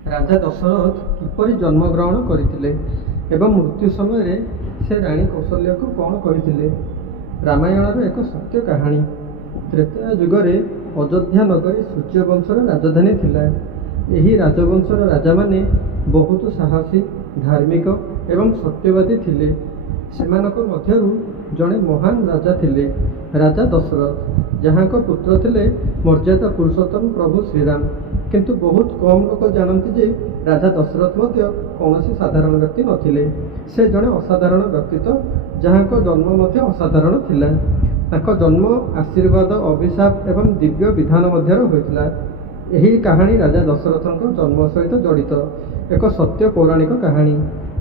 ରାଜା ଦଶରଥ କିପରି ଜନ୍ମଗ୍ରହଣ କରିଥିଲେ ଏବଂ ମୃତ୍ୟୁ ସମୟରେ ସେ ରାଣୀ କୌଶଲ୍ୟାକୁ କ'ଣ କହିଥିଲେ? ରାମାୟଣର ଏକ ସତ୍ୟ କାହାଣୀ। ତ୍ରେତୟା ଯୁଗରେ ଅଯୋଧ୍ୟା ନଗରୀ ସୂର୍ଯ୍ୟବଂଶର ରାଜଧାନୀ ଥିଲା। ଏହି ରାଜବଂଶର ରାଜାମାନେ ବହୁତ ସାହସୀ, ଧାର୍ମିକ ଏବଂ ସତ୍ୟବାଦୀ ଥିଲେ। ସେମାନଙ୍କ ମଧ୍ୟରୁ ଜଣେ ମହାନ ରାଜା ଥିଲେ, ରାଜା ଦଶରଥ, ଯାହାଙ୍କ ପୁତ୍ର ଥିଲେ ମର୍ଯ୍ୟାଦା ପୁରୁଷୋତ୍ତମ ପ୍ରଭୁ ଶ୍ରୀରାମ। କିନ୍ତୁ ବହୁତ କମ୍ ଲୋକ ଜାଣନ୍ତି ଯେ ରାଜା ଦଶରଥ ମଧ୍ୟ କୌଣସି ସାଧାରଣ ବ୍ୟକ୍ତି ନଥିଲେ। ସେ ଜଣେ ଅସାଧାରଣ ବ୍ୟକ୍ତିତ୍ୱ, ଯାହାଙ୍କ ଜନ୍ମ ମଧ୍ୟ ଅସାଧାରଣ ଥିଲା। ତାଙ୍କ ଜନ୍ମ ଆଶୀର୍ବାଦ, ଅଭିଶାପ ଏବଂ ଦିବ୍ୟ ବିଧାନ ମଧ୍ୟରେ ହୋଇଥିଲା। ଏହି କାହାଣୀ ରାଜା ଦଶରଥଙ୍କ ଜନ୍ମ ସହିତ ଜଡ଼ିତ ଏକ ସତ୍ୟ ପୌରାଣିକ କାହାଣୀ,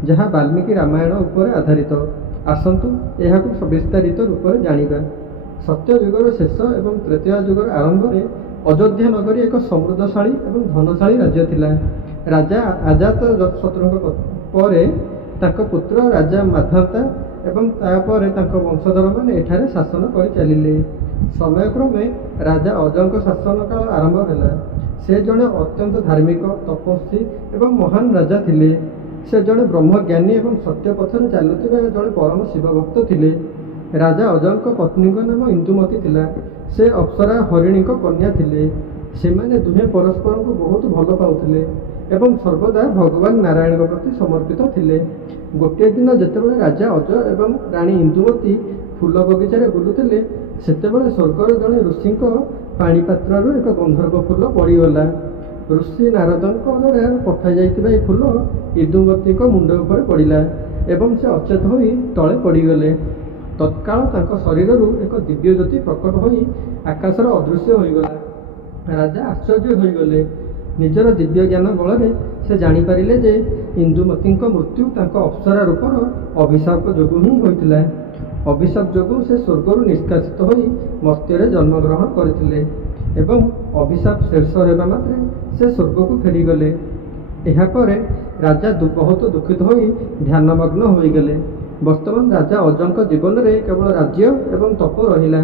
ଯାହା ବାଲ୍ମୀକି ରାମାୟଣ ଉପରେ ଆଧାରିତ। ଆସନ୍ତୁ ଏହାକୁ ବିସ୍ତାରିତ ରୂପରେ ଜାଣିବା। ସତ୍ୟ ଯୁଗର ଶେଷ ଏବଂ ତ୍ରେତୟା ଯୁଗର ଆରମ୍ଭରେ ଅଯୋଧ୍ୟା ନଗରୀ ଏକ ସମୃଦ୍ଧଶାଳୀ ଏବଂ ଧନଶାଳୀ ରାଜ୍ୟ ଥିଲା। ରାଜା ଅଜାତଶତ୍ରୁଙ୍କ ପରେ ତାଙ୍କ ପୁତ୍ର ରାଜା ମାନ୍ଧାତା ଏବଂ ତାପରେ ତାଙ୍କ ବଂଶଧରମାନେ ଏଠାରେ ଶାସନ କରି ଚାଲିଲେ। ସମୟକ୍ରମେ ରାଜା ଅଜଙ୍କ ଶାସନକାଳ ଆରମ୍ଭ ହେଲା। ସେ ଜଣେ ଅତ୍ୟନ୍ତ ଧାର୍ମିକ, ତପସ୍ୱୀ ଏବଂ ମହାନ ରାଜା ଥିଲେ। ସେ ଜଣେ ବ୍ରହ୍ମଜ୍ଞାନୀ ଏବଂ ସତ୍ୟ ପଥରେ ଚାଲୁଥିବା ଜଣେ ପରମ ଶିବ ଭକ୍ତ ଥିଲେ। ରାଜା ଅଜଙ୍କ ପତ୍ନୀଙ୍କ ନାମ ଇନ୍ଦୁମତୀ ଥିଲା। ସେ ଅପ୍ସରା ହରିଣୀଙ୍କ କନ୍ୟା ଥିଲେ। ସେମାନେ ଦୁହେଁ ପରସ୍ପରଙ୍କୁ ବହୁତ ଭଲ ପାଉଥିଲେ ଏବଂ ସର୍ବଦା ଭଗବାନ ନାରାୟଣଙ୍କ ପ୍ରତି ସମର୍ପିତ ଥିଲେ। ଗୋଟିଏ ଦିନ ଯେତେବେଳେ ରାଜା ଅଜ ଏବଂ ରାଣୀ ଇନ୍ଦୁମତୀ ଫୁଲ ବଗିଚାରେ ବୁଲୁଥିଲେ, ସେତେବେଳେ ସ୍ୱର୍ଗର ଜଣେ ଋଷିଙ୍କ ପାଣିପାତ୍ରରୁ ଏକ ଗନ୍ଧର୍ବ ଫୁଲ ପଡ଼ିଗଲା। ଋଷି ନାରଦଙ୍କ ଦ୍ୱାରା ପଠାଯାଇଥିବା ଏହି ଫୁଲ ଇନ୍ଦୁମତୀଙ୍କ ମୁଣ୍ଡ ଉପରେ ପଡ଼ିଲା ଏବଂ ସେ ଅଚେତ ହୋଇ ତଳେ ପଡ଼ିଗଲେ। ତତ୍କାଳ ତାଙ୍କ ଶରୀରରୁ ଏକ ଦିବ୍ୟ ଜ୍ୟୋତି ପ୍ରକଟ ହୋଇ ଆକାଶର ଅଦୃଶ୍ୟ ହୋଇଗଲା। ରାଜା ଆଶ୍ଚର୍ଯ୍ୟ ହୋଇଗଲେ। ନିଜର ଦିବ୍ୟ ଜ୍ଞାନ ବଳରେ ସେ ଜାଣିପାରିଲେ ଯେ ଇନ୍ଦୁମତୀଙ୍କ ମୃତ୍ୟୁ ତାଙ୍କ ଅପ୍ସରା ରୂପର ଅଭିଶାପ ଯୋଗୁଁ ହିଁ ହୋଇଥିଲା। ଅଭିଶାପ ଯୋଗୁଁ ସେ ସ୍ୱର୍ଗରୁ ନିଷ୍କାସିତ ହୋଇ ମର୍ତ୍ତ୍ୟରେ ଜନ୍ମଗ୍ରହଣ କରିଥିଲେ ଏବଂ ଅଭିଶାପ ଶେଷ ହେବା ମାତ୍ରେ ସେ ସ୍ୱର୍ଗକୁ ଫେରିଗଲେ। ଏହାପରେ ରାଜା ବହୁତ ଦୁଃଖିତ ହୋଇ ଧ୍ୟାନମଗ୍ନ ହୋଇଗଲେ। ବର୍ତ୍ତମାନ ରାଜା ଅଜଙ୍କ ଜୀବନରେ କେବଳ ରାଜ୍ୟ ଏବଂ ତପ ରହିଲା।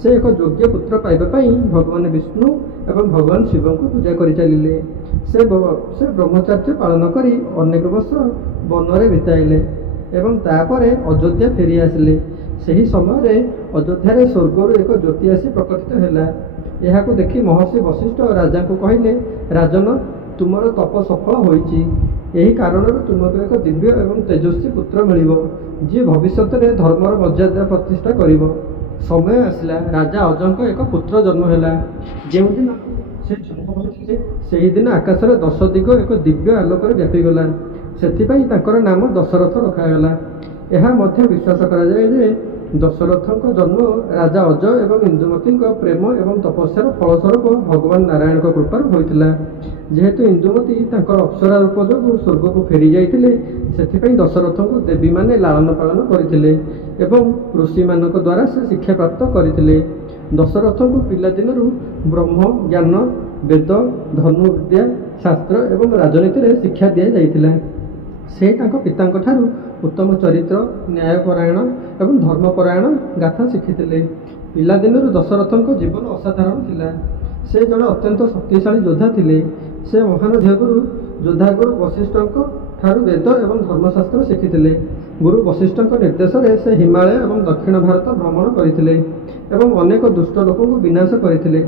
ସେ ଏକ ଯୋଗ୍ୟ ପୁତ୍ର ପାଇବା ପାଇଁ ଭଗବାନ ବିଷ୍ଣୁ ଏବଂ ଭଗବାନ ଶିବଙ୍କୁ ପୂଜା କରିଚାଲିଲେ। ସେ ବ୍ରହ୍ମଚର୍ଯ୍ୟ ପାଳନ କରି ଅନେକ ବର୍ଷ ବନରେ ବିତାଇଲେ ଏବଂ ତାପରେ ଅଯୋଧ୍ୟା ଫେରି ଆସିଲେ। ସେହି ସମୟରେ ଅଯୋଧ୍ୟାରେ ସ୍ୱର୍ଗରୁ ଏକ ଜ୍ୟୋତି ଆସି ପ୍ରକଟିତ ହେଲା। ଏହାକୁ ଦେଖି ମହର୍ଷି ବଶିଷ୍ଠ ରାଜାଙ୍କୁ କହିଲେ, ରାଜନ, ତୁମର ତପ ସଫଳ ହୋଇଛି। ଏହି କାରଣରୁ ତୁମକୁ ଏକ ଦିବ୍ୟ ଏବଂ ତେଜସ୍ୱୀ ପୁତ୍ର ମିଳିବ, ଯିଏ ଭବିଷ୍ୟତରେ ଧର୍ମର ମର୍ଯ୍ୟାଦା ପ୍ରତିଷ୍ଠା କରିବ। ସମୟ ଆସିଲା, ରାଜା ଅଜଙ୍କ ଏକ ପୁତ୍ର ଜନ୍ମ ହେଲା। ଯେଉଁଦିନ ସେ ଜନ୍ମ ହୋଇଥିଲେ, ସେହିଦିନ ଆକାଶରେ 10 ଦିଗ ଏକ ଦିବ୍ୟ ଆଲୋକରେ ବ୍ୟାପିଗଲା। ସେଥିପାଇଁ ତାଙ୍କର ନାମ ଦଶରଥ ରଖାଗଲା। ଏହା ମଧ୍ୟ ବିଶ୍ୱାସ କରାଯାଏ ଯେ ଦଶରଥଙ୍କ ଜନ୍ମ ରାଜା ଅଜ ଏବଂ ଇନ୍ଦୁମତୀଙ୍କ ପ୍ରେମ ଏବଂ ତପସ୍ୟାର ଫଳସ୍ୱରୂପ ଭଗବାନ ନାରାୟଣଙ୍କ କୃପାରୁ ହୋଇଥିଲା। ଯେହେତୁ ଇନ୍ଦୁମତୀ ତାଙ୍କର ଅପ୍ସରା ରୂପ ଯୋଗୁଁ ସ୍ୱର୍ଗକୁ ଫେରି ଯାଇଥିଲେ, ସେଥିପାଇଁ ଦଶରଥଙ୍କୁ ଦେବୀମାନେ ଲାଳନ ପାଳନ କରିଥିଲେ ଏବଂ ଋଷିମାନଙ୍କ ଦ୍ୱାରା ସେ ଶିକ୍ଷାପ୍ରାପ୍ତ କରିଥିଲେ। ଦଶରଥଙ୍କୁ ପିଲାଦିନରୁ ବ୍ରହ୍ମ ଜ୍ଞାନ, ବେଦ, ଧନୁବିଦ୍ୟା, ଶାସ୍ତ୍ର ଏବଂ ରାଜନୀତିରେ ଶିକ୍ଷା ଦିଆଯାଇଥିଲା। ସେ ତାଙ୍କ ପିତାଙ୍କ ଠାରୁ ଉତ୍ତମ ଚରିତ୍ର, ନ୍ୟାୟପରାୟଣ ଏବଂ ଧର୍ମପରାୟଣ ଗାଥା ଶିଖିଥିଲେ। ପିଲାଦିନରୁ ଦଶରଥଙ୍କ ଜୀବନ ଅସାଧାରଣ ଥିଲା। ସେ ଜଣେ ଅତ୍ୟନ୍ତ ଶକ୍ତିଶାଳୀ ଯୋଦ୍ଧା ଥିଲେ। ସେ ମହାନ ଯୋଦ୍ଧାଗୁରୁ ବଶିଷ୍ଠଙ୍କ ଠାରୁ ବେଦ ଏବଂ ଧର୍ମଶାସ୍ତ୍ର ଶିଖିଥିଲେ। ଗୁରୁ ବଶିଷ୍ଠଙ୍କ ନିର୍ଦ୍ଦେଶରେ ସେ ହିମାଳୟ ଏବଂ ଦକ୍ଷିଣ ଭାରତ ଭ୍ରମଣ କରିଥିଲେ ଏବଂ ଅନେକ ଦୁଷ୍ଟ ଲୋକଙ୍କୁ ବିନାଶ କରିଥିଲେ।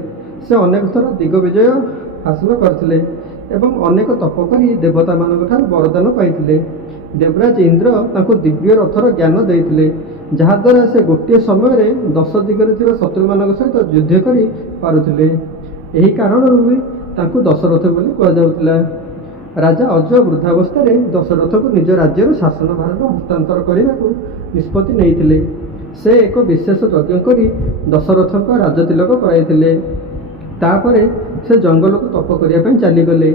ସେ ଅନେକ ଥର ଦିଗ୍ବିଜୟ ହାସଲ କରିଥିଲେ ଏବଂ ଅନେକ ତପ କରି ଦେବତାମାନଙ୍କ ଠାରୁ ବରଦାନ ପାଇଥିଲେ। ଦେବରାଜ ଇନ୍ଦ୍ର ତାଙ୍କୁ ଦିବ୍ୟ ରଥର ଜ୍ଞାନ ଦେଇଥିଲେ, ଯାହାଦ୍ୱାରା ସେ ଗୋଟିଏ ସମୟରେ 10 ଦିଗରେ ଥିବା ଶତ୍ରୁମାନଙ୍କ ସହିତ ଯୁଦ୍ଧ କରି ପାରୁଥିଲେ। ଏହି କାରଣରୁ ବି ତାଙ୍କୁ ଦଶରଥ ବୋଲି କୁହାଯାଉଥିଲା। ରାଜା ଅଜ ବୃଦ୍ଧାବସ୍ଥାରେ ଦଶରଥଙ୍କୁ ନିଜ ରାଜ୍ୟର ଶାସନଭାର ହସ୍ତାନ୍ତର କରିବାକୁ ନିଷ୍ପତ୍ତି ନେଇଥିଲେ। ସେ ଏକ ବିଶେଷ ଯଜ୍ଞ କରି ଦଶରଥଙ୍କ ରାଜତିଲକ କରାଇଥିଲେ। ତାପରେ ସେ ଜଙ୍ଗଲକୁ ତପ କରିବା ପାଇଁ ଚାଲିଗଲେ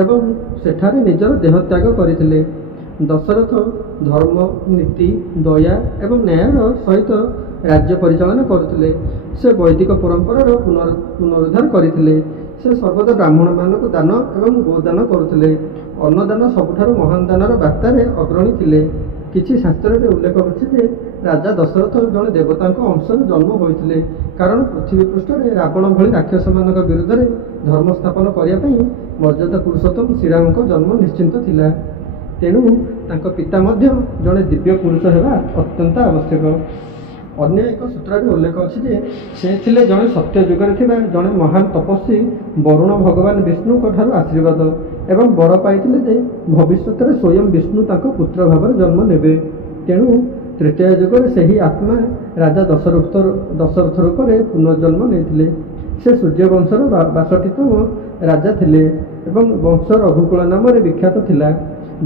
ଏବଂ ସେଠାରେ ନିଜର ଦେହତ୍ୟାଗ କରିଥିଲେ। ଦଶରଥ ଧର୍ମ, ନୀତି, ଦୟା ଏବଂ ନ୍ୟାୟର ସହିତ ରାଜ୍ୟ ପରିଚାଳନା କରୁଥିଲେ। ସେ ବୈଦିକ ପରମ୍ପରାର ପୁନରୁଦ୍ଧାର କରିଥିଲେ। ସେ ସର୍ବଦା ବ୍ରାହ୍ମଣମାନଙ୍କୁ ଦାନ ଏବଂ ଗୋଦାନ କରୁଥିଲେ। ଅନ୍ନଦାନ ସବୁଠାରୁ ମହାନ ଦାନର ବାର୍ତ୍ତାରେ ଅଗ୍ରଣୀ ଥିଲେ। କିଛି ଶାସ୍ତ୍ରରେ ଉଲ୍ଲେଖ ଅଛି ଯେ ରାଜା ଦଶରଥ ଜଣେ ଦେବତାଙ୍କ ଅଂଶରେ ଜନ୍ମ ହୋଇଥିଲେ, କାରଣ ପୃଥିବୀ ପୃଷ୍ଠରେ ରାବଣ ଭଳି ରାକ୍ଷସମାନଙ୍କ ବିରୁଦ୍ଧରେ ଧର୍ମ ସ୍ଥାପନ କରିବା ପାଇଁ ମର୍ଯ୍ୟାଦା ପୁରୁଷୋତ୍ତମ ଶ୍ରୀରାମଙ୍କ ଜନ୍ମ ନିଶ୍ଚିନ୍ତ ଥିଲା। ତେଣୁ ତାଙ୍କ ପିତା ମଧ୍ୟ ଜଣେ ଦିବ୍ୟ ପୁରୁଷ ହେବା ଅତ୍ୟନ୍ତ ଆବଶ୍ୟକ। ଅନ୍ୟ ଏକ ସୂତ୍ରରେ ଉଲ୍ଲେଖ ଅଛି ଯେ ସେ ଥିଲେ ଜଣେ ସତ୍ୟ ଯୁଗରେ ଥିବା ଜଣେ ମହାନ ତପସ୍ୱୀ ବରୁଣ ଭଗବାନ ବିଷ୍ଣୁଙ୍କ ଠାରୁ ଆଶୀର୍ବାଦ ଏବଂ ବର ପାଇଥିଲେ ଯେ ଭବିଷ୍ୟତରେ ସ୍ୱୟଂ ବିଷ୍ଣୁ ତାଙ୍କ ପୁତ୍ର ଭାବରେ ଜନ୍ମ ନେବେ। ତେଣୁ ତୃତୀୟ ଯୁଗରେ ସେହି ଆତ୍ମା ରାଜା ଦଶରଥ ରୂପରେ ପୁନର୍ଜନ୍ମ ନେଇଥିଲେ। ସେ ସୂର୍ଯ୍ୟବଂଶର 62ତମ ରାଜା ଥିଲେ ଏବଂ ବଂଶ ରଘୁକୁଳ ନାମରେ ବିଖ୍ୟାତ ଥିଲା,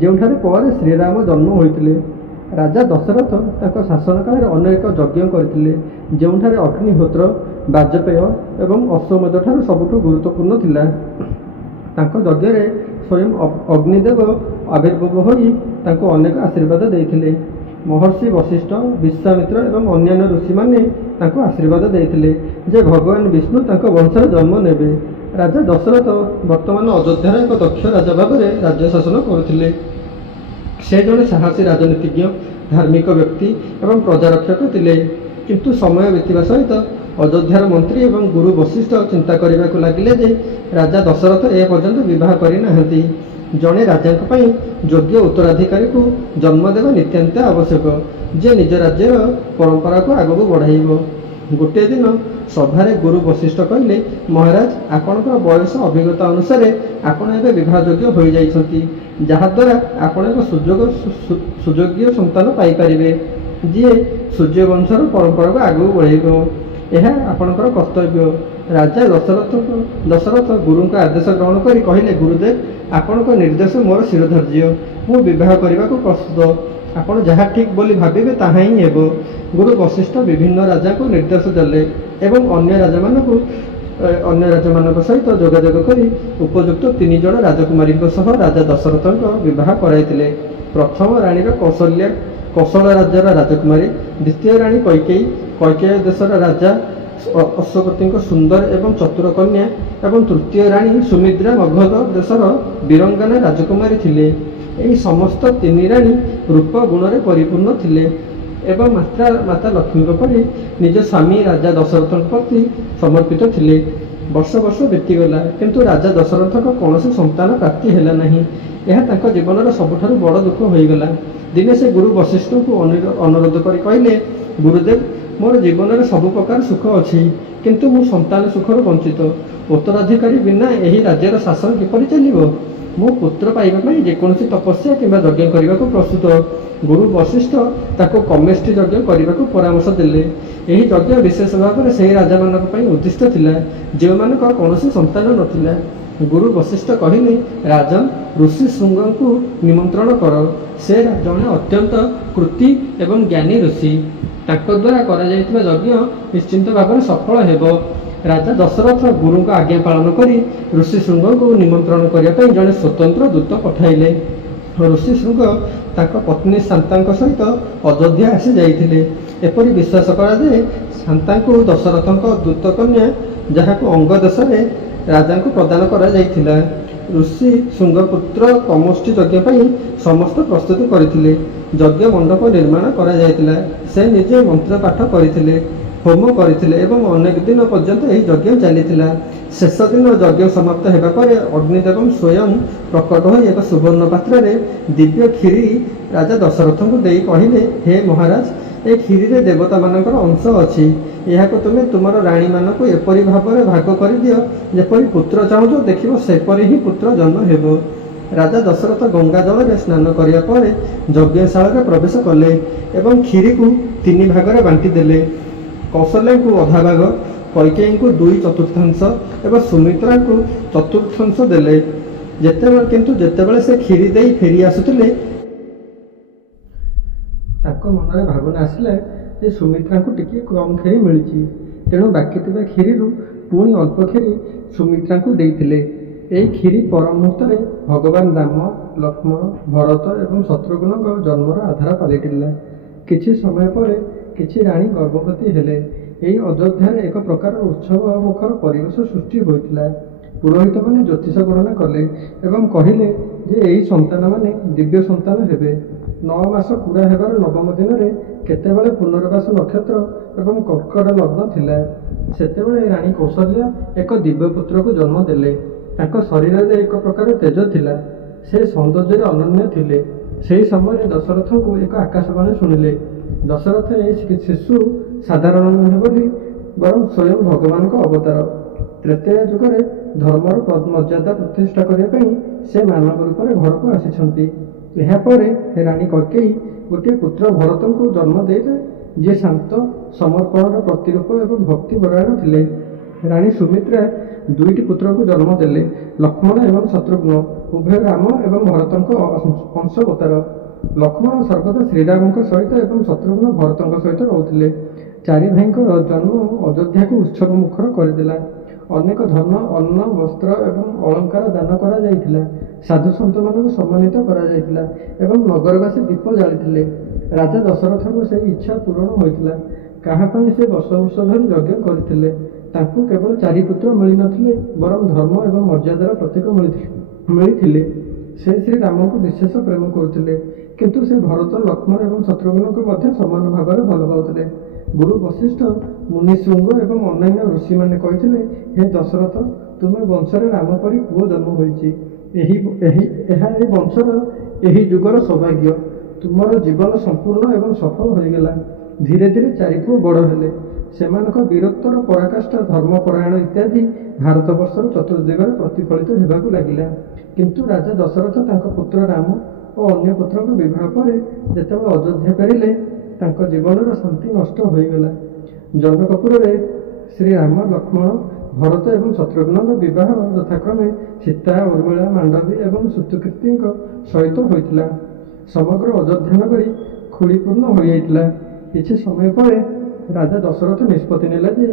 ଯେଉଁଠାରେ ପରେ ଶ୍ରୀରାମ ଜନ୍ମ ହୋଇଥିଲେ। ରାଜା ଦଶରଥ ତାଙ୍କ ଶାସନ କାଳରେ ଅନେକ ଯଜ୍ଞ କରିଥିଲେ, ଯେଉଁଠାରେ ଅଗ୍ନିହୋତ୍ର, ବାଜପେୟ ଏବଂ ଅଶ୍ୱମେଧ ଠାରୁ ସବୁଠୁ ଗୁରୁତ୍ୱପୂର୍ଣ୍ଣ ଥିଲା। ତାଙ୍କ ଯଜ୍ଞରେ ସ୍ୱୟଂ ଅଗ୍ନିଦେବ ଆବିର୍ଭୂତ ହୋଇ ତାଙ୍କୁ ଅନେକ ଆଶୀର୍ବାଦ ଦେଇଥିଲେ। ମହର୍ଷି ବଶିଷ୍ଠ, ବିଶ୍ୱାମିତ୍ର ଏବଂ ଅନ୍ୟାନ୍ୟ ଋଷିମାନେ ତାଙ୍କୁ ଆଶୀର୍ବାଦ ଦେଇଥିଲେ ଯେ ଭଗବାନ ବିଷ୍ଣୁ ତାଙ୍କ ବଂଶରେ ଜନ୍ମ ନେବେ। ରାଜା ଦଶରଥ ବର୍ତ୍ତମାନ ଅଯୋଧ୍ୟାର ଏକ ଦକ୍ଷ ରାଜା ଭାବରେ ରାଜ୍ୟ ଶାସନ କରୁଥିଲେ। ସେ ଜଣେ ସାହସୀ ରାଜନୀତିଜ୍ଞ, ଧାର୍ମିକ ବ୍ୟକ୍ତି ଏବଂ ପ୍ରଜାରକ୍ଷକ ଥିଲେ। କିନ୍ତୁ ସମୟ ବିତିବା ସହିତ ଅଯୋଧ୍ୟାର ମନ୍ତ୍ରୀ ଏବଂ ଗୁରୁ ବଶିଷ୍ଠ ଚିନ୍ତା କରିବାକୁ ଲାଗିଲେ ଯେ ରାଜା ଦଶରଥ ଏପର୍ଯ୍ୟନ୍ତ ବିବାହ କରିନାହାନ୍ତି। ଜଣେ ରାଜାଙ୍କ ପାଇଁ ଯୋଗ୍ୟ ଉତ୍ତରାଧିକାରୀକୁ ଜନ୍ମ ଦେବା ନିତ୍ୟାନ୍ତ ଆବଶ୍ୟକ, ଯିଏ ନିଜ ରାଜ୍ୟର ପରମ୍ପରାକୁ ଆଗକୁ ବଢ଼ାଇବ। ଗୋଟିଏ ଦିନ ସଭାରେ ଗୁରୁ ବଶିଷ୍ଠ କହିଲେ, ମହାରାଜ, ଆପଣଙ୍କର ବୟସ ଅଭିଜ୍ଞତା ଅନୁସାରେ ଆପଣ ଏବେ ବିବାହ ଯୋଗ୍ୟ ହୋଇଯାଇଛନ୍ତି, ଯାହାଦ୍ୱାରା ଆପଣ ଏକ ସୁଯୋଗ୍ୟ ସନ୍ତାନ ପାଇପାରିବେ, ଯିଏ ସୂର୍ଯ୍ୟବଂଶର ପରମ୍ପରାକୁ ଆଗକୁ ବଢ଼ାଇବ। ଏହା ଆପଣଙ୍କର କର୍ତ୍ତବ୍ୟ। ରାଜା ଦଶରଥ ଗୁରୁଙ୍କ ଆଦେଶ ଗ୍ରହଣ କରି କହିଲେ, ଗୁରୁଦେବ, ଆପଣଙ୍କ ନିର୍ଦ୍ଦେଶ ମୋର ଶିରଧାର୍ଯ୍ୟ। ମୁଁ ବିବାହ କରିବାକୁ ପ୍ରସ୍ତୁତ। ଆପଣ ଯାହା ଠିକ୍ ବୋଲି ଭାବିବେ ତାହା ହିଁ ହେବ। ଗୁରୁ ବଶିଷ୍ଠ ବିଭିନ୍ନ ରାଜାଙ୍କୁ ନିର୍ଦ୍ଦେଶ ଦେଲେ ଏବଂ ଅନ୍ୟ ରାଜାମାନଙ୍କ ସହିତ ଯୋଗାଯୋଗ କରି ଉପଯୁକ୍ତ 3 ଜଣ ରାଜକୁମାରୀଙ୍କ ସହ ରାଜା ଦଶରଥଙ୍କ ବିବାହ କରାଇଥିଲେ। ପ୍ରଥମ ରାଣୀର କୌଶଳ ରାଜ୍ୟର ରାଜକୁମାରୀ, ଦ୍ୱିତୀୟ ରାଣୀ କୈକେୟୀ ଦେଶର ରାଜା ଅଶ୍ୱପତିଙ୍କ ସୁନ୍ଦର ଏବଂ ଚତୁର କନ୍ୟା ଏବଂ ତୃତୀୟ ରାଣୀ ସୁମିତ୍ରା ମଗଧ ଦେଶର ବୀରଙ୍ଗାନା ରାଜକୁମାରୀ ଥିଲେ। ଏହି ସମସ୍ତ 3 ରାଣୀ ରୂପ ଗୁଣରେ ପରିପୂର୍ଣ୍ଣ ଥିଲେ ଏବଂ ମାତା ଲକ୍ଷ୍ମୀଙ୍କ ପରି ନିଜ ସ୍ୱାମୀ ରାଜା ଦଶରଥଙ୍କ ପ୍ରତି ସମର୍ପିତ ଥିଲେ। ବର୍ଷ ବିତିଗଲା, କିନ୍ତୁ ରାଜା ଦଶରଥଙ୍କ କୌଣସି ସନ୍ତାନ ପ୍ରାପ୍ତି ହେଲା ନାହିଁ। ଏହା ତାଙ୍କ ଜୀବନର ସବୁଠାରୁ ବଡ଼ ଦୁଃଖ ହୋଇଗଲା। ଦିନେ ସେ ଗୁରୁ ବଶିଷ୍ଠଙ୍କୁ ଅନୁରୋଧ କରି କହିଲେ, ଗୁରୁଦେବ, ମୋର ଜୀବନରେ ସବୁ ପ୍ରକାର ସୁଖ ଅଛି, କିନ୍ତୁ ମୁଁ ସନ୍ତାନ ସୁଖରୁ ବଞ୍ଚିତ। ଉତ୍ତରାଧିକାରୀ ବିନା ଏହି ରାଜ୍ୟର ଶାସନ କିପରି ଚାଲିବ? ମୁଁ ପୁତ୍ର ପାଇବା ପାଇଁ ଯେକୌଣସି ତପସ୍ୟା କିମ୍ବା ଯଜ୍ଞ କରିବାକୁ ପ୍ରସ୍ତୁତ। ଗୁରୁ ବଶିଷ୍ଠ ତାକୁ କମେଷ୍ଟି ଯଜ୍ଞ କରିବାକୁ ପରାମର୍ଶ ଦେଲେ। ଏହି ଯଜ୍ଞ ବିଶେଷ ଭାବରେ ସେହି ରାଜାମାନଙ୍କ ପାଇଁ ଉଦ୍ଦିଷ୍ଟ ଥିଲା ଯେଉଁମାନଙ୍କର କୌଣସି ସନ୍ତାନ ନଥିଲା। ଗୁରୁ ବଶିଷ୍ଠ କହିଲେ, ରାଜନ, ଋଷି ଶୃଙ୍ଗଙ୍କୁ ନିମନ୍ତ୍ରଣ କର। ସେ ଜଣେ ଅତ୍ୟନ୍ତ କୃତି ଏବଂ ଜ୍ଞାନୀ ଋଷି। ତାଙ୍କ ଦ୍ୱାରା କରାଯାଇଥିବା ଯଜ୍ଞ ନିଶ୍ଚିନ୍ତ ଭାବରେ ସଫଳ ହେବ। ରାଜା ଦଶରଥ ଗୁରୁଙ୍କ ଆଜ୍ଞା ପାଳନ କରି ଋଷି ଶୃଙ୍ଗଙ୍କୁ ନିମନ୍ତ୍ରଣ କରିବା ପାଇଁ ଜଣେ ସ୍ୱତନ୍ତ୍ର ଦୂତ ପଠାଇଲେ। ଋଷି ଶୃଙ୍ଗ ତାଙ୍କ ପତ୍ନୀ ଶାନ୍ତାଙ୍କ ସହିତ ଅଯୋଧ୍ୟା ଆସି ଯାଇଥିଲେ। ଏପରି ବିଶ୍ୱାସ କରାଯାଏ ଶାନ୍ତାଙ୍କୁ ଦଶରଥଙ୍କ ଦୂତ କନ୍ୟା, ଯାହାକୁ ଅଙ୍ଗ ଦେଶରେ ରାଜାଙ୍କୁ ପ୍ରଦାନ କରାଯାଇଥିଲା। ଋଷି ଶୃଙ୍ଗପୁତ୍ର କମୋଷ୍ଠି ଯଜ୍ଞ ପାଇଁ ସମସ୍ତ ପ୍ରସ୍ତୁତି କରିଥିଲେ। ଯଜ୍ଞ ମଣ୍ଡପ ନିର୍ମାଣ କରାଯାଇଥିଲା। ସେ ନିଜେ ମନ୍ତ୍ର ପାଠ କରିଥିଲେ, ହୋମ କରିଥିଲେ ଏବଂ ଅନେକ ଦିନ ପର୍ଯ୍ୟନ୍ତ ଏହି ଯଜ୍ଞ ଚାଲିଥିଲା। ଶେଷ ଦିନ ଯଜ୍ଞ ସମାପ୍ତ ହେବା ପରେ ଅଗ୍ନିଦେବ ସ୍ୱୟଂ ପ୍ରକଟ ହୋଇ ଏକ ସୁବର୍ଣ୍ଣ ପାତ୍ରରେ ଦିବ୍ୟ କ୍ଷୀରି ରାଜା ଦଶରଥଙ୍କୁ ଦେଇ କହିଲେ, ହେ ମହାରାଜ, ଏ କ୍ଷୀରିରେ ଦେବତାମାନଙ୍କର ଅଂଶ ଅଛି। ଏହାକୁ ତୁମେ ତୁମର ରାଣୀମାନଙ୍କୁ ଏପରି ଭାବରେ ଭାଗ କରିଦିଅ, ଯେପରି ପୁତ୍ର ଚାହୁଁଛ ଦେଖିବ ସେପରି ହିଁ ପୁତ୍ର ଜନ୍ମ ହେବ। ରାଜା ଦଶରଥ ଗଙ୍ଗା ଜଳରେ ସ୍ନାନ କରିବା ପରେ ଯଜ୍ଞଶାଳାରେ ପ୍ରବେଶ କଲେ ଏବଂ କ୍ଷୀରିକୁ 3 ଭାଗରେ ବାଣ୍ଟି ଦେଲେ। କୌଶଲ୍ୟାଙ୍କୁ ଅଧା ଭାଗ, କୈକେୟୀଙ୍କୁ 2/4 ଏବଂ ସୁମିତ୍ରାଙ୍କୁ 1/4 ଦେଲେ। ଯେତେବେଳେ ସେ କ୍ଷୀରି ଦେଇ ଫେରି ଆସୁଥିଲେ, ତାଙ୍କ ମନରେ ଭାବନା ଆସିଲା ଯେ ସୁମିତ୍ରାଙ୍କୁ ଟିକିଏ କମ୍ କ୍ଷୀରି ମିଳିଛି। ତେଣୁ ବାକି ଥିବା କ୍ଷୀରିରୁ ପୁଣି ଅଳ୍ପ କ୍ଷୀରି ସୁମିତ୍ରାଙ୍କୁ ଦେଇଥିଲେ। ଏହି କ୍ଷୀରି ପର ମୁହୂର୍ତ୍ତରେ ଭଗବାନ ରାମ, ଲକ୍ଷ୍ମଣ, ଭରତ ଏବଂ ଶତ୍ରୁଘ୍ନଙ୍କ ଜନ୍ମର ଆଧାର ପାଲଟିଲା। କିଛି ସମୟ ପରେ କିଛି ରାଣୀ ଗର୍ଭବତୀ ହେଲେ। ଏହି ଅଯୋଧ୍ୟାରେ ଏକ ପ୍ରକାର ଉତ୍ସବ ମୁଖର ପରିବେଶ ସୃଷ୍ଟି ହୋଇଥିଲା। ପୁରୋହିତମାନେ ଜ୍ୟୋତିଷ ଗଣନା କଲେ ଏବଂ କହିଲେ ଯେ ଏହି ସନ୍ତାନମାନେ ଦିବ୍ୟ ସନ୍ତାନ ହେବେ। 9 ମାସ ପୁରା ହେବାର 9ମ ଦିନରେ କେତେବେଳେ ପୁନର୍ବାସ ନକ୍ଷତ୍ର ଏବଂ କର୍କଟ ଲଗ୍ନ ଥିଲା। ସେତେବେଳେ ରାଣୀ କୌଶଲ୍ୟା ଏକ ଦିବ୍ୟ ପୁତ୍ରକୁ ଜନ୍ମ ଦେଲେ। ତାଙ୍କ ଶରୀରରେ ଏକ ପ୍ରକାର ତେଜ ଥିଲା। ସେ ସୌନ୍ଦର୍ଯ୍ୟରେ ଅନନ୍ୟ ଥିଲେ। ସେହି ସମୟରେ ଦଶରଥଙ୍କୁ ଏକ ଆକାଶବାଣୀ ଶୁଣିଲେ। ଦଶରଥ ଏହି ଶିଶୁ ସାଧାରଣ ନୁହେଁ ବୋଲି ବରଂ ସ୍ୱୟଂ ଭଗବାନଙ୍କ ଅବତାର। ତ୍ରେତୟା ଯୁଗରେ ଧର୍ମର ମର୍ଯ୍ୟାଦା ପ୍ରତିଷ୍ଠା କରିବା ପାଇଁ ସେ ମାନବ ରୂପରେ ଘରକୁ ଆସିଛନ୍ତି। ଏହାପରେ ରାଣୀ କୈକେୟୀ ଗୋଟିଏ ପୁତ୍ର ଭରତଙ୍କୁ ଜନ୍ମ ଦେଇଥିଲେ, ଯିଏ ଶାନ୍ତ, ସମର୍ପଣର ପ୍ରତିରୂପ ଏବଂ ଭକ୍ତିପରାୟଣ ଥିଲେ। ରାଣୀ ସୁମିତ୍ରା 2ଟି ପୁତ୍ରଙ୍କୁ ଜନ୍ମ ଦେଲେ, ଲକ୍ଷ୍ମଣ ଏବଂ ଶତ୍ରୁଘ୍ନ, ଉଭୟ ରାମ ଏବଂ ଭରତଙ୍କ ଅଂଶବତାର। ଲକ୍ଷ୍ମଣ ସର୍ବଦା ଶ୍ରୀରାମଙ୍କ ସହିତ ଏବଂ ଶତ୍ରୁଘ୍ନ ଭରତଙ୍କ ସହିତ ରହୁଥିଲେ। 4 ଭାଇଙ୍କ ଜନ୍ମ ଅଯୋଧ୍ୟାକୁ ଉତ୍ସବ ମୁଖର କରିଦେଲା। ଅନେକ ଧନ, ଅନ୍ନ, ବସ୍ତ୍ର ଏବଂ ଅଳଙ୍କାର ଦାନ କରାଯାଇଥିଲା। ସାଧୁସନ୍ତମାନଙ୍କୁ ସମ୍ମାନିତ କରାଯାଇଥିଲା ଏବଂ ନଗରବାସୀ ଦୀପ ଜାଳିଥିଲେ। ରାଜା ଦଶରଥଙ୍କ ସେହି ଇଚ୍ଛା ପୂରଣ ହୋଇଥିଲା। କାହା ପାଇଁ ସେ ବର୍ଷ ବର୍ଷ ଧରି ଯଜ୍ଞ କରିଥିଲେ। ତାଙ୍କୁ କେବଳ 4 ପୁତ୍ର ମିଳିନଥିଲେ, ବରଂ ଧର୍ମ ଏବଂ ମର୍ଯ୍ୟାଦାର ପ୍ରତୀକ ମିଳିଥିଲେ। ସେ ଶ୍ରୀରାମଙ୍କୁ ବିଶେଷ ପ୍ରେମ କରୁଥିଲେ, କିନ୍ତୁ ସେ ଭରତ, ଲକ୍ଷ୍ମଣ ଏବଂ ଶତ୍ରୁଘ୍ନଙ୍କୁ ମଧ୍ୟ ସମାନ ଭାବରେ ଭଲ ପାଉଥିଲେ। ଗୁରୁ ବଶିଷ୍ଠ, ମୁନିଶୃଙ୍ଗ ଏବଂ ଅନ୍ୟାନ୍ୟ ଋଷିମାନେ କହିଥିଲେ, ହେ ଦଶରଥ, ତୁମ ବଂଶରେ ରାମ ପରି ପୁଅ ଜନ୍ମ ହୋଇଛି। ଏହା ଏ ବଂଶର, ଏହି ଯୁଗର ସୌଭାଗ୍ୟ। ତୁମର ଜୀବନ ସମ୍ପୂର୍ଣ୍ଣ ଏବଂ ସଫଳ ହୋଇଗଲା। ଧୀରେ ଧୀରେ 4 ପୁଅ ବଡ଼ ହେଲେ। ସେମାନଙ୍କ ବୀରତ୍ୱର ପରାକାଷ୍ଠା, ଧର୍ମପରାୟଣ ଇତ୍ୟାଦି ଭାରତବର୍ଷର ଚତୁର୍ଦିଗରେ ପ୍ରତିଫଳିତ ହେବାକୁ ଲାଗିଲା। କିନ୍ତୁ ରାଜା ଦଶରଥ ତାଙ୍କ ପୁତ୍ର ରାମ ଓ ଅନ୍ୟ ପୁତ୍ରଙ୍କ ବିବାହ ପରେ ଯେତେବେଳେ ଅଯୋଧ୍ୟା ଫେରିଲେ, ତାଙ୍କ ଜୀବନର ଶାନ୍ତି ନଷ୍ଟ ହୋଇଗଲା। ଜନକପୁରରେ ଶ୍ରୀରାମ, ଲକ୍ଷ୍ମଣ, ଭରତ ଏବଂ ଶତ୍ରୁଘ୍ନଙ୍କ ବିବାହ ଯଥାକ୍ରମେ ସୀତା, ଉର୍ମିଳା, ମାଣ୍ଡବୀ ଏବଂ ସୁତକୀର୍ତ୍ତିଙ୍କ ସହିତ ହୋଇଥିଲା। ସମଗ୍ର ଅଯୋଧ୍ୟା ନଗରୀ ଖୁଳିପୂର୍ଣ୍ଣ ହୋଇଯାଇଥିଲା। କିଛି ସମୟ ପରେ ରାଜା ଦଶରଥ ନିଷ୍ପତ୍ତି ନେଲେ ଯେ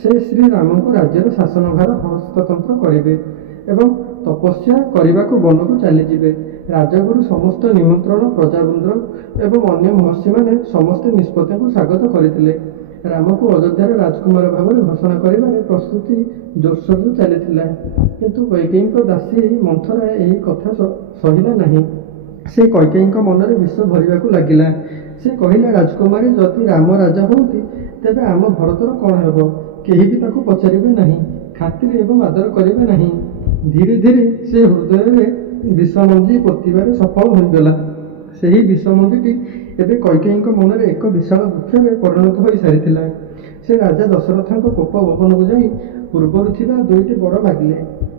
ସେ ଶ୍ରୀରାମଙ୍କୁ ରାଜ୍ୟର ଶାସନଭାର ହସ୍ତତନ୍ତ୍ର କରିବେ ଏବଂ ତପସ୍ୟା କରିବାକୁ ବନକୁ ଚାଲିଯିବେ। ରାଜଗୁରୁ ସମସ୍ତ ନିମନ୍ତ୍ରଣ, ପ୍ରଜାବୃନ୍ଦ ଏବଂ ଅନ୍ୟ ମହର୍ଷିମାନେ ସମସ୍ତେ ନିଷ୍ପତ୍ତିକୁ ସ୍ୱାଗତ କରିଥିଲେ। ରାମକୁ ଅଯୋଧ୍ୟାର ରାଜକୁମାର ଭାବରେ ଘୋଷଣା କରିବାରେ ପ୍ରସ୍ତୁତି ଜୋରସୋରରେ ଚାଲିଥିଲା। କିନ୍ତୁ କୈକେୟୀଙ୍କ ଦାସୀ ମନ୍ଥରା ଏହି କଥା ସହିଲା ନାହିଁ। ସେ କୈକେୟୀଙ୍କ ମନରେ ବିଷ ଭରିବାକୁ ଲାଗିଲା। ସେ କହିଲା, ରାଜକୁମାରୀ, ଯଦି ରାମ ରାଜା ହୁଅନ୍ତି, ତେବେ ଆମ ଭରତର କ'ଣ ହେବ? କେହି ବି ତାକୁ ପଚାରିବେ ନାହିଁ, ଖାତିର ଏବଂ ଆଦର କରିବେ ନାହିଁ। ଧୀରେ ଧୀରେ ସେ ହୃଦୟରେ ବିଷମଞ୍ଜି ପୋତିବାରେ ସଫଳ ହୋଇଗଲା। ସେହି ବିଷମଞ୍ଜିଟି ଏବେ କୈକେୟୀଙ୍କ ମନରେ ଏକ ବିଶାଳ ବୃକ୍ଷରେ ପରିଣତ ହୋଇସାରିଥିଲା। ସେ ରାଜା ଦଶରଥଙ୍କ କୋପ ଭବନକୁ ଯାଇ ପୂର୍ବରୁ ଥିବା 2ଟି ବର ମାଗିଲେ।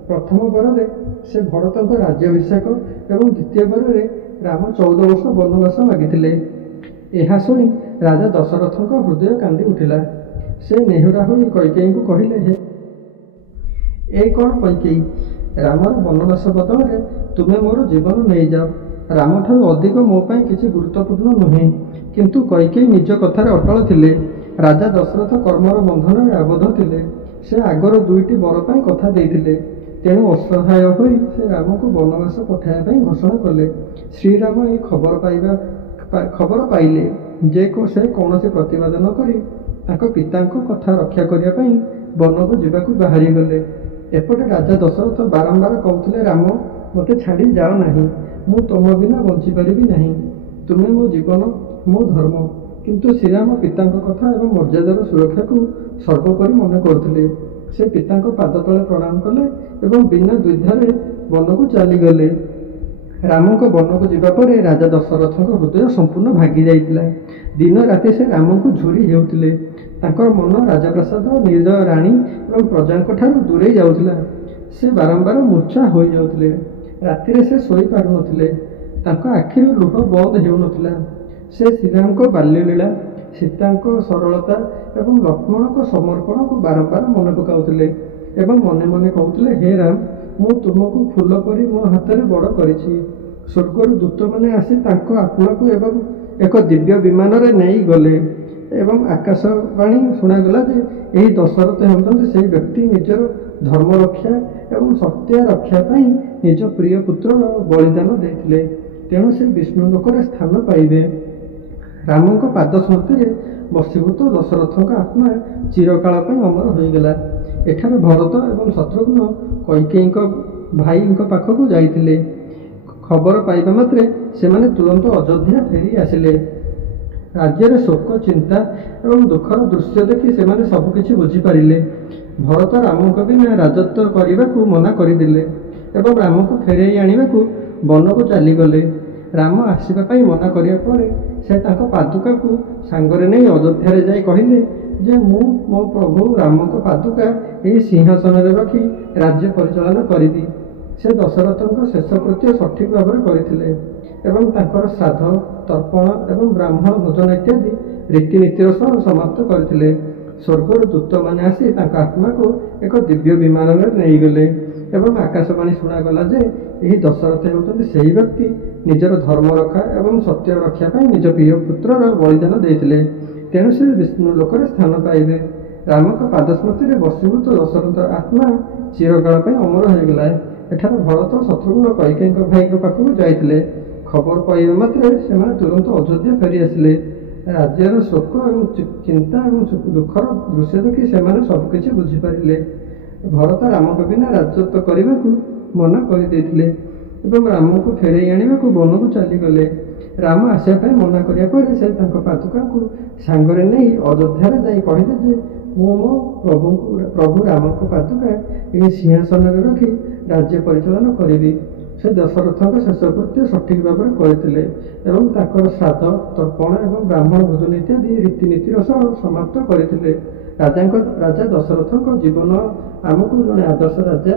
ପ୍ରଥମ ବରରେ ସେ ଭରତଙ୍କ ରାଜ୍ୟାଭିଷେକ ଏବଂ ଦ୍ୱିତୀୟ ବରରେ ରାମ 14 ବର୍ଷ ବନବାସ ମାଗିଥିଲେ। ଏହା ଶୁଣି ରାଜା ଦଶରଥଙ୍କ ହୃଦୟ କାନ୍ଦି ଉଠିଲା। ସେ ନେହୁରା ହୋଇ କୈକେୟୀଙ୍କୁ କହିଲେ, ଏ କ'ଣ କୈକେୟୀ, ରାମର ବନବାସ ବଦଳରେ ତୁମେ ମୋର ଜୀବନ ନେଇଯାଅ। ରାମଠାରୁ ଅଧିକ ମୋ ପାଇଁ କିଛି ଗୁରୁତ୍ୱପୂର୍ଣ୍ଣ ନୁହେଁ। କିନ୍ତୁ କୈକେୟୀ ନିଜ କଥାରେ ଅଟଳ ଥିଲେ। ରାଜା ଦଶରଥ କର୍ମର ବନ୍ଧନରେ ଆବଦ୍ଧ ଥିଲେ। ସେ ଆଗର 2ଟି ବର ପାଇଁ କଥା ଦେଇଥିଲେ। ତେଣୁ ଅସହାୟ ହୋଇ ସେ ରାମଙ୍କୁ ବନବାସ ପଠାଇବା ପାଇଁ ଘୋଷଣା କଲେ। ଶ୍ରୀରାମ ଏହି ଖବର ପାଇଲେ ଯେ ସେ କୌଣସି ପ୍ରତିବାଦ ନ କରି ତାଙ୍କ ପିତାଙ୍କ କଥା ରକ୍ଷା କରିବା ପାଇଁ ବନକୁ ଯିବାକୁ ବାହାରିଗଲେ। ଏପଟେ ରାଜା ଦଶରଥ ବାରମ୍ବାର କହୁଥିଲେ, ରାମ, ମୋତେ ଛାଡ଼ି ଯାଅ ନାହିଁ। ମୁଁ ତୁମ ବିନା ବଞ୍ଚିପାରିବି ନାହିଁ। ତୁମେ ମୋ ଜୀବନ, ମୋ ଧର୍ମ। କିନ୍ତୁ ଶ୍ରୀରାମ ପିତାଙ୍କ କଥା ଏବଂ ମର୍ଯ୍ୟାଦାର ସୁରକ୍ଷାକୁ ସର୍ବୋପରି ମନେ କରୁଥିଲେ। ସେ ପିତାଙ୍କ ପାଦ ତଳେ ପ୍ରଣାମ କଲେ ଏବଂ ବିନା ଦ୍ୱିଧାରେ ବନକୁ ଚାଲିଗଲେ। ରାମଙ୍କ ବନକୁ ଯିବା ପରେ ରାଜା ଦଶରଥଙ୍କ ହୃଦୟ ସମ୍ପୂର୍ଣ୍ଣ ଭାଙ୍ଗି ଯାଇଥିଲା। ଦିନ ରାତି ସେ ରାମଙ୍କୁ ଝୁରି ହେଉଥିଲେ। ତାଙ୍କର ମନ ରାଜପ୍ରାସାଦ, ନିଜ ରାଣୀ ଏବଂ ପ୍ରଜାଙ୍କ ଠାରୁ ଦୂରେଇ ଯାଉଥିଲା। ସେ ବାରମ୍ବାର ମୂର୍ଚ୍ଛା ହୋଇଯାଉଥିଲେ। ରାତିରେ ସେ ଶୋଇପାରୁନଥିଲେ। ତାଙ୍କ ଆଖିରୁ ଲୁହ ବନ୍ଦ ହେଉନଥିଲା। ସେ ଶ୍ରୀରାମଙ୍କ ବାଲ୍ୟଲୀଳା, ସୀତାଙ୍କ ସରଳତା ଏବଂ ଲକ୍ଷ୍ମଣଙ୍କ ସମର୍ପଣକୁ ବାରମ୍ବାର ମନେ ପକାଉଥିଲେ ଏବଂ ମନେ ମନେ କହୁଥିଲେ, ହେ ରାମ, ମୁଁ ତୁମକୁ ଫୁଲ ପରି ମୋ ହାତରେ ବଡ଼ କରିଛି। ସ୍ୱର୍ଗରୁ ଦୂତମାନେ ଆସି ତାଙ୍କ ଆତ୍ମାକୁ ଏବଂ ଏକ ଦିବ୍ୟ ବିମାନରେ ନେଇଗଲେ ଏବଂ ଆକାଶବାଣୀ ଶୁଣାଗଲା ଯେ ଏହି ଦଶରଥ ହେଉଛନ୍ତି ସେହି ବ୍ୟକ୍ତି ନିଜର ଧର୍ମ ରକ୍ଷା ଏବଂ ସତ୍ୟ ରକ୍ଷା ପାଇଁ ନିଜ ପ୍ରିୟ ପୁତ୍ରର ବଳିଦାନ ଦେଇଥିଲେ। ତେଣୁ ସେ ବିଷ୍ଣୁ ଲୋକରେ ସ୍ଥାନ ପାଇବେ। ରାମଙ୍କ ପାଦ ସ୍ମୃତିରେ ବଶୀଭୂତ ଦଶରଥଙ୍କ ଆତ୍ମା ଚିରକାଳ ପାଇଁ ଅମର ହୋଇଗଲା। ଏଠାରେ ଭରତ ଏବଂ ଶତ୍ରୁଘ୍ନ କୈକେୟୀଙ୍କ ଭାଇଙ୍କ ପାଖକୁ ଯାଇଥିଲେ। ଖବର ପାଇବା ମାତ୍ରେ ସେମାନେ ତୁରନ୍ତ ଅଯୋଧ୍ୟା ଫେରି ଆସିଲେ। ରାଜ୍ୟରେ ଶୋକ, ଚିନ୍ତା ଏବଂ ଦୁଃଖର ଦୃଶ୍ୟ ଦେଖି ସେମାନେ ସବୁକିଛି ବୁଝିପାରିଲେ। ଭରତ ରାମଙ୍କ ବିନା ରାଜତ୍ୱ କରିବାକୁ ମନା କରିଦେଲେ ଏବଂ ରାମକୁ ଫେରାଇ ଆଣିବାକୁ ବନକୁ ଚାଲିଗଲେ। ରାମ ଆସିବା ପାଇଁ ମନା କରିବା ପରେ ସେ ତାଙ୍କ ପାଦୁକାକୁ ସାଙ୍ଗରେ ନେଇ ଅଯୋଧ୍ୟାରେ ଯାଇ କହିଲେ ଯେ ମୁଁ ମୋ ପ୍ରଭୁ ରାମଙ୍କ ପାଦୁକା ଏହି ସିଂହାସନରେ ରଖି ରାଜ୍ୟ ପରିଚାଳନା କରିବି। ସେ ଦଶରଥଙ୍କ ଶେଷ କୃତ୍ୟ ସଠିକ୍ ଭାବରେ କରିଥିଲେ ଏବଂ ତାଙ୍କର ଶ୍ରାଦ୍ଧ, ତର୍ପଣ ଏବଂ ବ୍ରାହ୍ମଣ ଭୋଜନ ଇତ୍ୟାଦି ରୀତିନୀତିର ସହ ସମାପ୍ତ କରିଥିଲେ। ସ୍ୱର୍ଗରୁ ଦୂତମାନେ ଆସି ତାଙ୍କ ଆତ୍ମାକୁ ଏକ ଦିବ୍ୟ ବିମାନରେ ନେଇଗଲେ ଏବଂ ଆକାଶବାଣୀ ଶୁଣାଗଲା ଯେ ଏହି ଦଶରଥ ହେଉଛନ୍ତି ସେହି ବ୍ୟକ୍ତି ନିଜର ଧର୍ମ ରକ୍ଷା ଏବଂ ସତ୍ୟ ରକ୍ଷା ପାଇଁ ନିଜ ପ୍ରିୟ ପୁତ୍ରର ବଳିଦାନ ଦେଇଥିଲେ। ତେଣୁ ସେ ବିଷ୍ଣୁ ଲୋକରେ ସ୍ଥାନ ପାଇବେ। ରାମଙ୍କ ପାଦସ୍ମୃତିରେ ବଶୀଭୂତ ଦଶରଥର ଆତ୍ମା ଚିରକାଳ ପାଇଁ ଅମର ହୋଇଗଲା। ଏଠାରେ ଭରତ ଶତ୍ରୁଘ୍ନ କୈକେୟୀଙ୍କ ଭାଇଙ୍କ ପାଖକୁ ଯାଇଥିଲେ। ଖବର ପାଇବା ମାତ୍ରେ ସେମାନେ ତୁରନ୍ତ ଅଯୋଧ୍ୟା ଫେରି ଆସିଲେ। ରାଜ୍ୟର ଶୋକ ଏବଂ ଚିନ୍ତା ଏବଂ ଦୁଃଖର ଦୃଶ୍ୟ ଦେଖି ସେମାନେ ସବୁକିଛି ବୁଝିପାରିଲେ। ଭରତ ରାମଙ୍କ ବିନା ରାଜତ୍ୱ କରିବାକୁ ମନା କରିଦେଇଥିଲେ ଏବଂ ରାମଙ୍କୁ ଫେରାଇ ଆଣିବାକୁ ବନକୁ ଚାଲିଗଲେ। ରାମ ଆସିବା ପାଇଁ ମନା କରିବା ପରେ ସେ ତାଙ୍କ ପାଦୁକାକୁ ସାଙ୍ଗରେ ନେଇ ଅଯୋଧ୍ୟାରେ ଯାଇ କହିଲେ ଯେ ମୁଁ ମୋ ପ୍ରଭୁ ରାମଙ୍କ ପାଦୁକା ଏହି ସିଂହାସନରେ ରଖି ରାଜ୍ୟ ପରିଚାଳନା କରିବି। ସେ ଦଶରଥଙ୍କ ଶେଷ କୃତ୍ୟ ସଠିକ୍ ଭାବରେ କରିଥିଲେ ଏବଂ ତାଙ୍କର ଶ୍ରାଦ୍ଧ, ତର୍ପଣ ଏବଂ ବ୍ରାହ୍ମଣ ଭୋଜନ ଇତ୍ୟାଦି ରୀତିନୀତିର ସହ ସମାପ୍ତ କରିଥିଲେ। ରାଜା ଦଶରଥଙ୍କ ଜୀବନ ଆମକୁ ଜଣେ ଆଦର୍ଶ ରାଜା,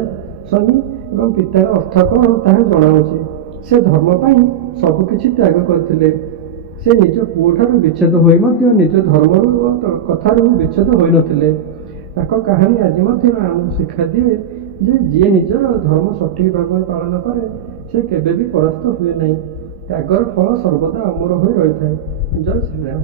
ସ୍ୱାମୀ ଏବଂ ପିତାର ଅର୍ଥ କ'ଣ ତାହା ଜଣାଉଛି। ସେ ଧର୍ମ ପାଇଁ ସବୁକିଛି ତ୍ୟାଗ କରିଥିଲେ। ସେ ନିଜ ପୁଅଠାରୁ ବିଚ୍ଛେଦ ହୋଇ ମଧ୍ୟ ନିଜ ଧର୍ମରୁ କଥାରୁ ବିଚ୍ଛେଦ ହୋଇନଥିଲେ। ତାଙ୍କ କାହାଣୀ ଆଜି ମଧ୍ୟ ଆମକୁ ଶିକ୍ଷା ଦିଏ ଯେ ଯିଏ ନିଜର ଧର୍ମ ସଠିକ୍ ଭାବରେ ପାଳନ କରେ ସେ କେବେ ବି ପରାସ୍ତ ହୁଏ ନାହିଁ। ତ୍ୟାଗର ଫଳ ସର୍ବଦା ଅମର ହୋଇ ରହିଥାଏ। ଜୟ ଶ୍ରୀରାମ।